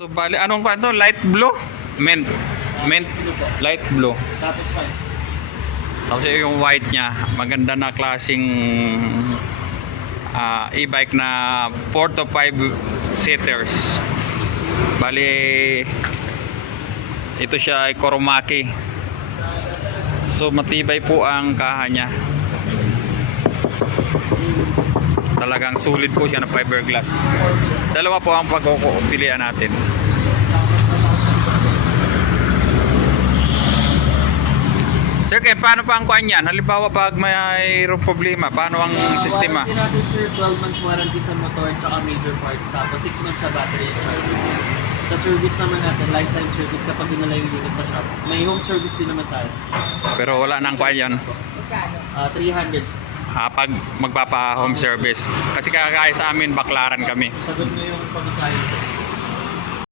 So bali, anong pa ito? Light blue? Mint. Mint. Light blue. Tapos 5. Tapos yung white niya, maganda na klaseng e-bike na 4 to 5 seaters. Bali, ito siya ay Kurumaki. So matibay po ang kaha niya. Talagang sulit po siya na fiberglass. Dalawa po ang pagkukupilian natin. Sir, kaya paano pa ang kuhan yan? Halimbawa pag mayroong problema, paano ang sistema? Warranty natin sir, 12 months warranty sa motor tsaka major parts. Tapos 6 months sa battery and charger. Sa service naman natin, lifetime service kapag dinala yung unit sa shop. May home service din naman tayo. Pero wala nang kuhan yan. 300. Pag magpapa home service. Kasi kakaya sa amin, baklaran kami. Sagot nyo yung pag-isahin ko.